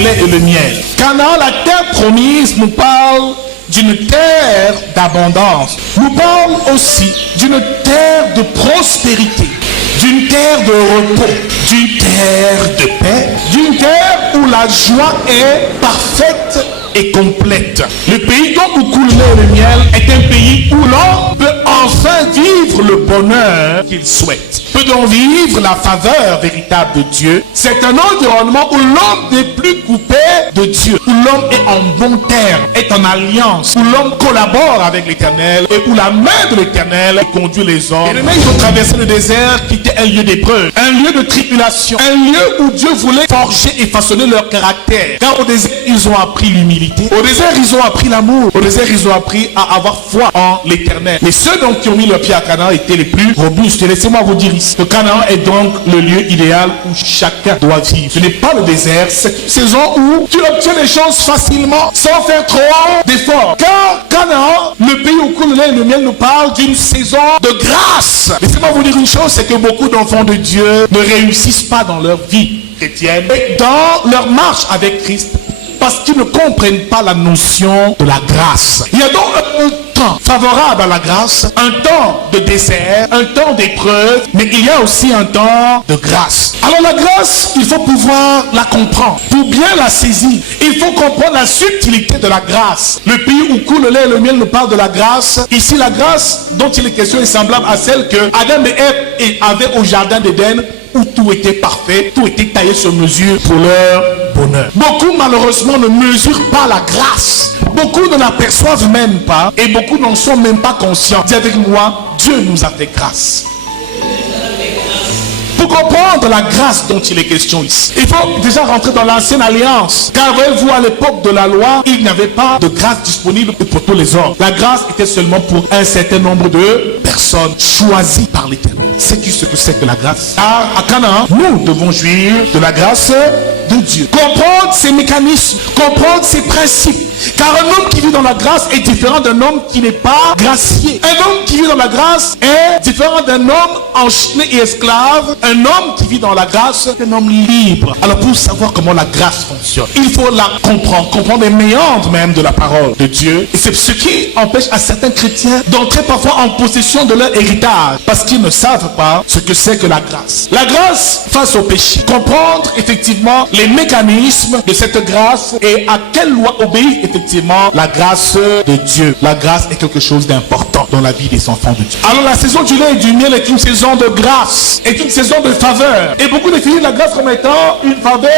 le lait et le miel. Canaan, la terre promise, nous parle d'une terre d'abondance. Nous parle aussi d'une terre de prospérité, d'une terre de repos, d'une terre de paix, d'une terre où la joie est parfaite et complète. Le pays dont coule le lait et le miel est un pays où l'homme peut enfin vivre le bonheur qu'il souhaite. Peut donc vivre la faveur véritable de Dieu. C'est un environnement où l'homme n'est plus coupé de Dieu, où l'homme est en bon terme, est en alliance, où l'homme collabore avec l'Éternel et où la main de l'Éternel conduit les hommes. Et les mecs, ils ont traversé le désert qui était un lieu d'épreuve, un lieu de tribulation, un lieu où Dieu voulait forger et façonner leur caractère. Car au désert, ils ont appris l'humilité. Au désert, ils ont appris l'amour. Au désert, ils ont appris à avoir foi en l'Éternel. Mais ceux donc qui ont mis leur pied à Canaan étaient les plus robustes. Et laissez-moi vous dire ici que Canaan est donc le lieu idéal où chacun doit vivre. Ce n'est pas le désert, c'est une saison où tu obtiens les choses facilement sans faire trop d'efforts. Car Canaan, le pays où coule le lait et le miel, nous parle d'une saison de grâce. Laissez-moi vous dire une chose, c'est que beaucoup d'enfants de Dieu ne réussissent pas dans leur vie chrétienne et dans leur marche avec Christ, parce qu'ils ne comprennent pas la notion de la grâce. Il y a donc un temps favorable à la grâce, un temps de désert, un temps d'épreuve, mais il y a aussi un temps de grâce. Alors la grâce, il faut pouvoir la comprendre. Pour bien la saisir, il faut comprendre la subtilité de la grâce. Le pays où coule le lait et le miel nous parle de la grâce. Ici, la grâce dont il est question est semblable à celle que Adam et Ève avaient au jardin d'Éden, où tout était parfait, tout était taillé sur mesure pour leur bonheur. Beaucoup malheureusement ne mesurent pas la grâce. Beaucoup ne l'aperçoivent même pas et beaucoup n'en sont même pas conscients. Dis avec moi, Dieu nous a fait grâce. Pour comprendre la grâce dont il est question ici, il faut déjà rentrer dans l'ancienne alliance. Car voyez-vous, à l'époque de la loi, il n'y avait pas de grâce disponible pour tous les hommes. La grâce était seulement pour un certain nombre de personnes choisies par l'Éternel. Sais-tu ce que c'est que la grâce? Car à Canaan, nous devons jouir de la grâce de Dieu. Comprendre ses mécanismes, comprendre ses principes. Car un homme qui vit dans la grâce est différent d'un homme qui n'est pas gracié. Un homme qui vit dans la grâce est différent d'un homme enchaîné et esclave. Un homme qui vit dans la grâce est un homme libre. Alors pour savoir comment la grâce fonctionne, il faut la comprendre les méandres même de la parole de Dieu. Et c'est ce qui empêche à certains chrétiens d'entrer parfois en possession de leur héritage, parce qu'ils ne savent pas ce que c'est que la grâce. La grâce face au péché. Comprendre effectivement les mécanismes de cette grâce et à quelle loi obéit effectivement la grâce de Dieu. La grâce est quelque chose d'important dans la vie des enfants de Dieu. Alors la saison du lait et du miel est une saison de grâce, est une saison de faveur. Et beaucoup définissent la grâce comme étant une faveur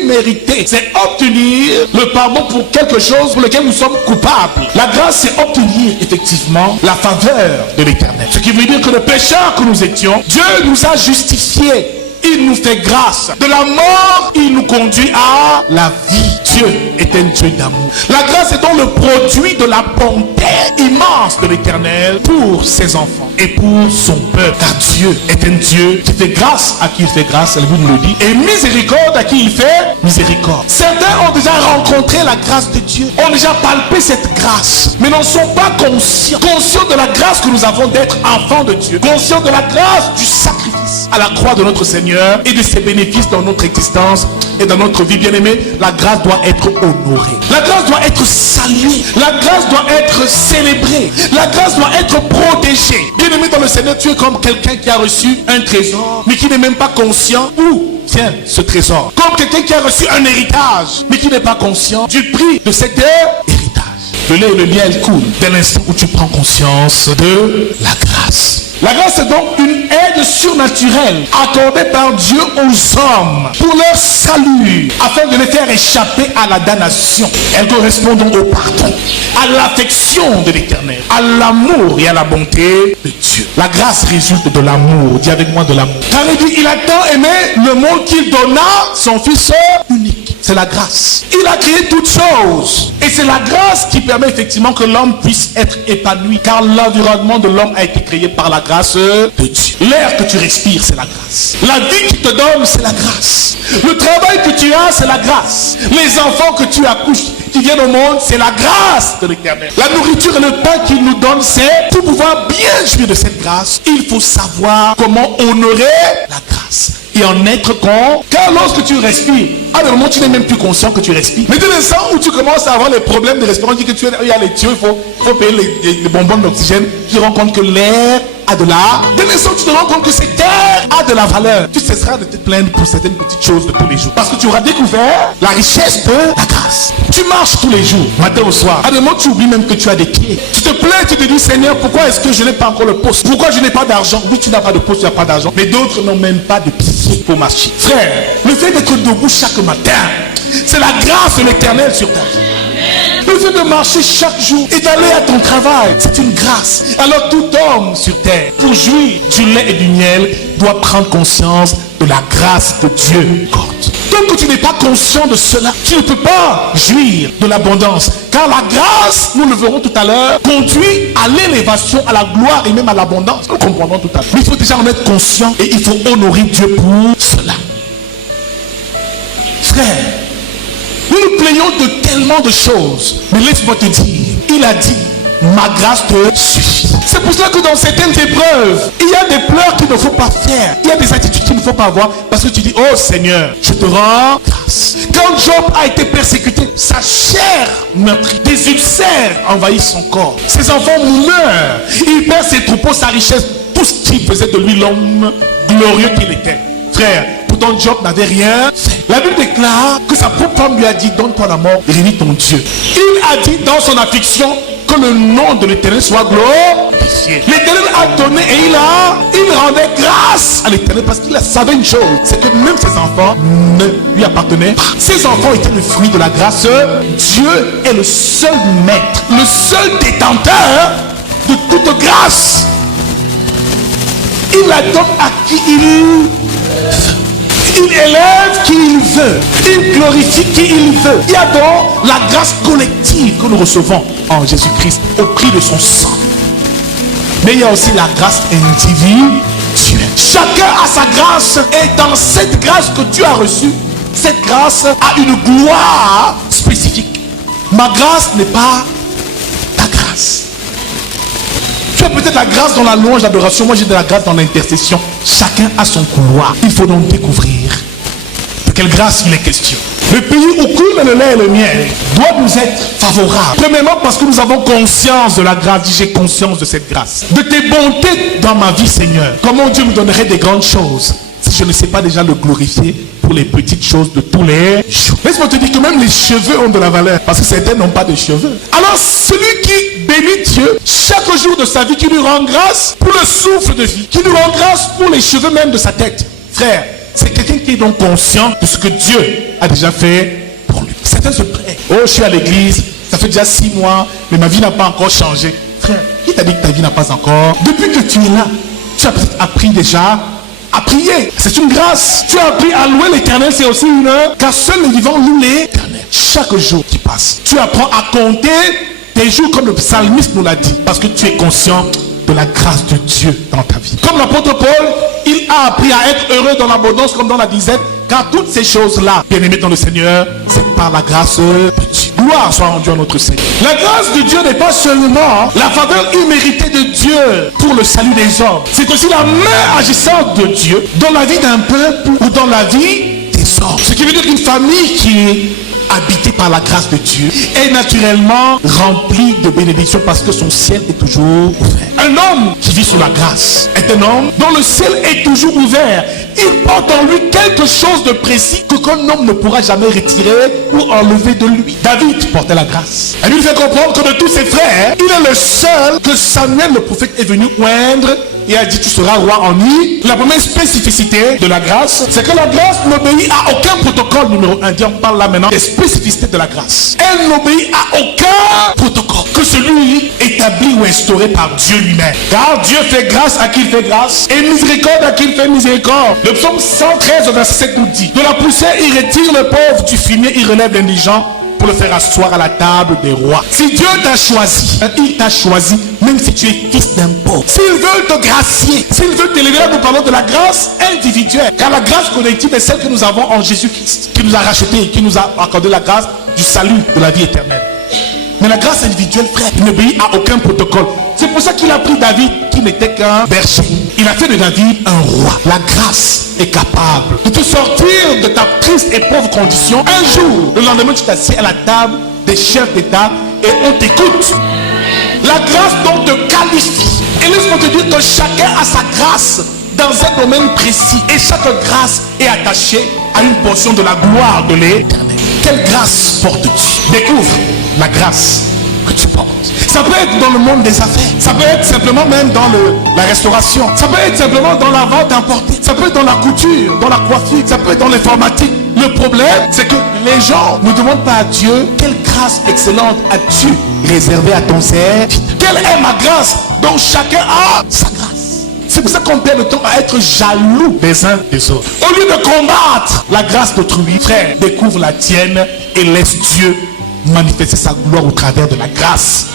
imméritée. C'est obtenir le pardon pour quelque chose pour lequel nous sommes coupables. La grâce, c'est obtenir effectivement la faveur de l'Éternel. Ce qui veut dire que le pécheur que nous étions, Dieu nous a justifiés. Il nous fait grâce. De la mort, il nous conduit à la vie. Dieu est un Dieu d'amour. La grâce est donc le produit de la bonté immense de l'Éternel pour ses enfants et pour son peuple. Car Dieu est un Dieu qui fait grâce à qui il fait grâce, la Bible nous le dit, et miséricorde à qui il fait miséricorde. Certains ont déjà rencontré la grâce de Dieu, ont déjà palpé cette grâce, mais n'en sont pas conscients de la grâce que nous avons d'être enfants de Dieu, conscients de la grâce du sacrifice à la croix de notre Seigneur et de ses bénéfices dans notre existence et dans notre vie. Bien-aimée, la grâce doit être honorée, la grâce doit être saluée, la grâce doit être célébrée, la grâce doit être protégée. Bien-aimé dans le Seigneur, tu es comme quelqu'un qui a reçu un trésor mais qui n'est même pas conscient où tient ce trésor, comme quelqu'un qui a reçu un héritage mais qui n'est pas conscient du prix de cet héritage. Le lait et le miel coulent dès l'instant où tu prends conscience de la grâce. La grâce est donc une aide surnaturelle accordée par Dieu aux hommes pour leur salut, afin de les faire échapper à la damnation. Elle correspond donc au pardon, à l'affection de l'Éternel, à l'amour et à la bonté de Dieu. La grâce résulte de l'amour. Dis avec moi, de l'amour. Car il dit, il a tant aimé le monde qu'il donna son Fils unique. C'est la grâce. Il a créé toutes choses. Et c'est la grâce qui permet effectivement que l'homme puisse être épanoui. Car l'environnement de l'homme a été créé par la grâce de Dieu. L'air que tu respires, c'est la grâce. La vie qui te donne, c'est la grâce. Le travail que tu as, c'est la grâce. Les enfants que tu accouches, qui viennent au monde, c'est la grâce de l'Éternel. La nourriture et le pain qu'il nous donne, c'est pour pouvoir bien jouir de cette grâce. Il faut savoir comment honorer la grâce. et en être con. Car lorsque tu respires, à un moment tu n'es même plus conscient que tu respires. Mais dès l'instant où tu commences à avoir les problèmes de respiration, on dit que il y a les tuyaux, il faut payer les bonbons d'oxygène, tu te rends compte que l'air a de la... Dès l'instant où tu te rends compte que cet air a de la valeur, tu cesseras de te plaindre pour certaines petites choses de tous les jours. Parce que tu auras découvert la richesse de la grâce. Tu marches tous les jours, matin au soir. À un moment, tu oublies même que tu as des pieds. Tu te plains, tu te dis, Seigneur, pourquoi est-ce que je n'ai pas encore le poste? Pourquoi je n'ai pas d'argent? Oui, tu n'as pas de poste, tu n'as pas d'argent. Mais d'autres n'ont même pas de pieds pour marcher. Frère, le fait d'être debout chaque matin, c'est la grâce de l'Éternel sur ta vie. Le fait de marcher chaque jour et d'aller à ton travail, c'est une grâce. Alors tout homme sur terre, pour jouir du lait et du miel, doit prendre conscience de la grâce de Dieu. Tant que tu n'es pas conscient de cela, tu ne peux pas jouir de l'abondance. Car la grâce, nous le verrons tout à l'heure, conduit à l'élévation, à la gloire et même à l'abondance. Nous comprendrons tout à l'heure. Mais il faut déjà en être conscient et il faut honorer Dieu pour cela. Frère, nous nous plaignons de tellement de choses. Mais laisse-moi te dire, il a dit, ma grâce te suffit. C'est pour cela que dans certaines épreuves, il y a des pleurs qu'il ne faut pas faire. Il y a des attitudes qu'il ne faut pas avoir. Parce que tu dis, oh Seigneur, je te rends grâce. Quand Job a été persécuté, sa chair meurtrie, des ulcères envahissent son corps. Ses enfants meurent. Il perd ses troupeaux, sa richesse, tout ce qui faisait de lui l'homme glorieux qu'il était. Frère, pourtant Job n'avait rien fait. La Bible déclare que sa propre femme lui a dit, donne-toi la mort et réunis ton Dieu. Il a dit dans son affliction que le nom de l'Éternel soit glorifié. L'Éternel a donné et il rendait grâce à l'Éternel parce qu'il savait une chose, c'est que même ses enfants ne lui appartenaient pas. Ses enfants étaient le fruit de la grâce. Dieu est le seul maître, le seul détenteur de toute grâce. Il la donne à qui il veut. Il élève qui il veut. Il glorifie qui il veut. Il y a donc la grâce collective que nous recevons en Jésus-Christ au prix de son sang. Mais il y a aussi la grâce individuelle. Chacun a sa grâce et dans cette grâce que tu as reçue, cette grâce a une gloire spécifique. Ma grâce n'est pas ta grâce. Tu as peut-être la grâce dans la louange, l'adoration. Moi, j'ai de la grâce dans l'intercession. Chacun a son couloir. Il faut donc découvrir de quelle grâce il est question. Le pays où coule le lait et le miel doit nous être favorable. Premièrement, parce que nous avons conscience de la grâce. Dis, j'ai conscience de cette grâce. De tes bontés dans ma vie, Seigneur. Comment Dieu me donnerait des grandes choses si je ne sais pas déjà le glorifier pour les petites choses de tous les jours. Laisse-moi te dire que même les cheveux ont de la valeur. Parce que certains n'ont pas de cheveux. Alors, celui qui bénit Dieu chaque jour de sa vie, qui lui rend grâce pour le souffle de vie, qui lui rend grâce pour les cheveux même de sa tête. Frère, c'est quelqu'un qui est donc conscient de ce que Dieu a déjà fait pour lui. Certains se plaignent. Oh, je suis à l'église, ça fait déjà 6 mois, mais ma vie n'a pas encore changé. Frère, qui t'a dit que ta vie n'a pas encore? Depuis que tu es là, tu as peut-être appris déjà à prier. C'est une grâce. Tu as appris à louer l'Éternel, c'est aussi une heure. Car seul les vivants louent l'Éternel. Chaque jour qui passe, tu apprends à compter tes jours comme le psalmiste nous l'a dit. Parce que tu es conscient de la grâce de Dieu dans ta vie. Comme l'apôtre Paul, il a appris à être heureux dans l'abondance comme dans la disette. Car toutes ces choses-là, bien aimés dans le Seigneur, c'est par la grâce de Dieu. Gloire soit rendue à notre Seigneur. La grâce de Dieu n'est pas seulement la faveur imméritée de Dieu pour le salut des hommes. C'est aussi la main agissante de Dieu dans la vie d'un peuple ou dans la vie des hommes. Ce qui veut dire qu'une famille qui est habité par la grâce de Dieu est naturellement rempli de bénédictions parce que son ciel est toujours ouvert. Un homme qui vit sous la grâce est un homme dont le ciel est toujours ouvert. Il porte en lui quelque chose de précis qu'aucun homme ne pourra jamais retirer ou enlever de lui. David portait la grâce. Et lui fait comprendre que de tous ses frères, il est le seul que Samuel le prophète est venu oindre et a dit tu seras roi en lui. La première spécificité de la grâce, c'est que la grâce n'obéit à aucun protocole. Numéro 1, on parle là maintenant des spécificités de la grâce. Elle n'obéit à aucun protocole que celui établi ou instauré par Dieu lui-même. Car Dieu fait grâce à qui il fait grâce et miséricorde à qui il fait miséricorde. Le psaume 113 verset 7 nous dit: de la poussière il retire le pauvre, du fumier il relève l'indigent pour le faire asseoir à la table des rois. Si Dieu t'a choisi, il t'a choisi même si tu es fils d'un pauvre. S'il veut te gracier, s'il veut t'élever, là nous parlons de la grâce individuelle. Car la grâce collective est celle que nous avons en Jésus-Christ, qui nous a racheté et qui nous a accordé la grâce du salut, de la vie éternelle. Mais la grâce individuelle, frère, n'obéit à aucun protocole. C'est pour ça qu'il a pris David qui n'était qu'un berger. Il a fait de David un roi. La grâce est capable de te sortir de ta triste et pauvre condition. Un jour, le lendemain, tu t'assieds à la table des chefs d'État et on t'écoute. La grâce donc te qualifie. Et laisse-moi te dire que chacun a sa grâce dans un domaine précis. Et chaque grâce est attachée à une portion de la gloire de l'Éternel. Quelle grâce portes-tu? Découvre la grâce que tu portes. Ça peut être dans le monde des affaires. Ça peut être simplement même dans la restauration. Ça peut être simplement dans la vente importée. Ça peut être dans la couture, dans la coiffure. Ça peut être dans l'informatique. Le problème, c'est que les gens ne demandent pas à Dieu quelle grâce excellente as-tu réservée à ton serviteur. Quelle est ma grâce? Donc chacun a sa grâce. C'est pour ça qu'on perd le temps à être jaloux des uns des autres. Au lieu de combattre la grâce d'autrui, frère, découvre la tienne et laisse Dieu manifester sa gloire au travers de la grâce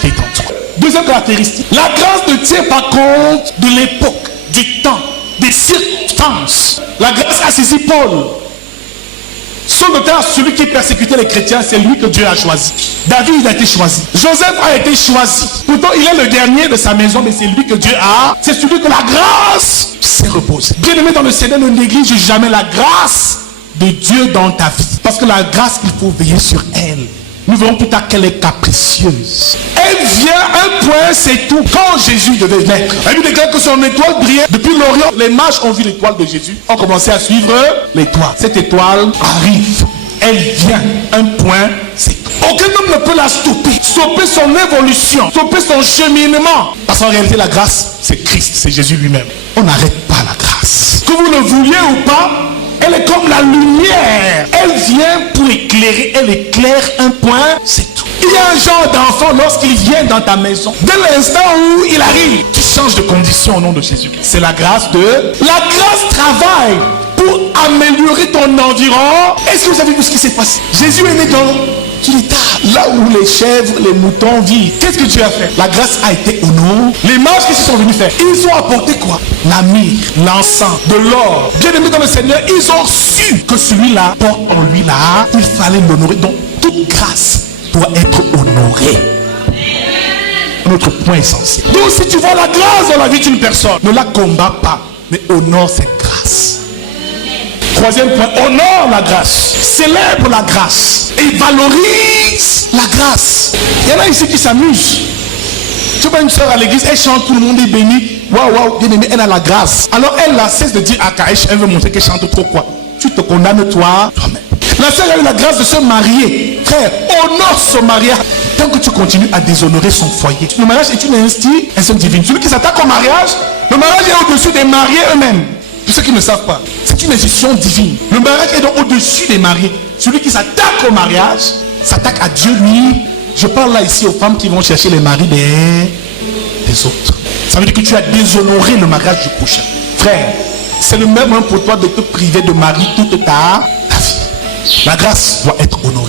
qui est en toi. Deuxième caractéristique, la grâce ne tient pas compte de l'époque, du temps, des circonstances. La grâce a saisi Paul. Son auteur, celui qui persécutait les chrétiens, c'est lui que Dieu a choisi. David a été choisi. Joseph a été choisi. Pourtant, il est le dernier de sa maison, mais c'est lui que Dieu a. C'est celui que la grâce s'est reposée. Bien-aimé dans le Seigneur, ne néglige jamais la grâce de Dieu dans ta vie. Parce que la grâce, il faut veiller sur elle. Nous verrons plus tard qu'elle est capricieuse. Elle vient, un point, c'est tout. Quand Jésus devait naître, la Bible déclare que son étoile brillait depuis l'Orient. Les mages ont vu l'étoile de Jésus, ont commencé à suivre l'étoile. Cette étoile arrive, elle vient, un point, c'est tout. Aucun homme ne peut la stopper son évolution, stopper son cheminement. Parce qu'en réalité, la grâce, c'est Christ, c'est Jésus lui-même. On n'arrête pas la grâce. Que vous le vouliez ou pas, elle est comme la lumière. Elle vient pour éclairer. Elle éclaire un point, c'est tout. Il y a un genre d'enfant lorsqu'il vient dans ta maison. Dès l'instant où il arrive, tu changes de condition au nom de Jésus. C'est la grâce de... La grâce travaille pour améliorer ton environnement. Est-ce que vous avez vu ce qui s'est passé? Jésus est né dans une table, là où les chèvres, les moutons vivent. Qu'est-ce que Dieu a fait? La grâce a été honorée. Les mages qui se sont venus faire, ils ont apporté quoi? La myrrhe, l'encens, de l'or. Bien aimé dans le Seigneur, ils ont su que celui-là porte en lui là, il fallait l'honorer. Donc toute grâce doit être honorée. Notre point essentiel. Donc si tu vois la grâce dans la vie d'une personne, ne la combats pas, mais honore cette grâce. Troisième point, honore la grâce, célèbre la grâce et valorise la grâce. Il y en a ici qui s'amusent. Tu vois une soeur à l'église, elle chante, tout le monde est béni. Waouh, waouh, bien aimé, elle a la grâce. Alors elle la cesse de dire à Kaesh, elle veut montrer qu'elle chante trop quoi. Tu te condamnes toi-même. La sœur a eu la grâce de se marier. Frère, honore son mariage. Tant que tu continues à déshonorer son foyer. Le mariage est une institution divine. Celui qui s'attaque au mariage, le mariage est au-dessus des mariés eux-mêmes. Pour ceux qui ne savent pas, c'est une institution divine. Le mariage est donc au-dessus des mariés. Celui qui s'attaque au mariage, s'attaque à Dieu, lui. Je parle là ici aux femmes qui vont chercher les maris des autres. Ça veut dire que tu as déshonoré le mariage du prochain. Frère, c'est le même pour toi de te priver de mari toute ta vie. La grâce doit être honorée.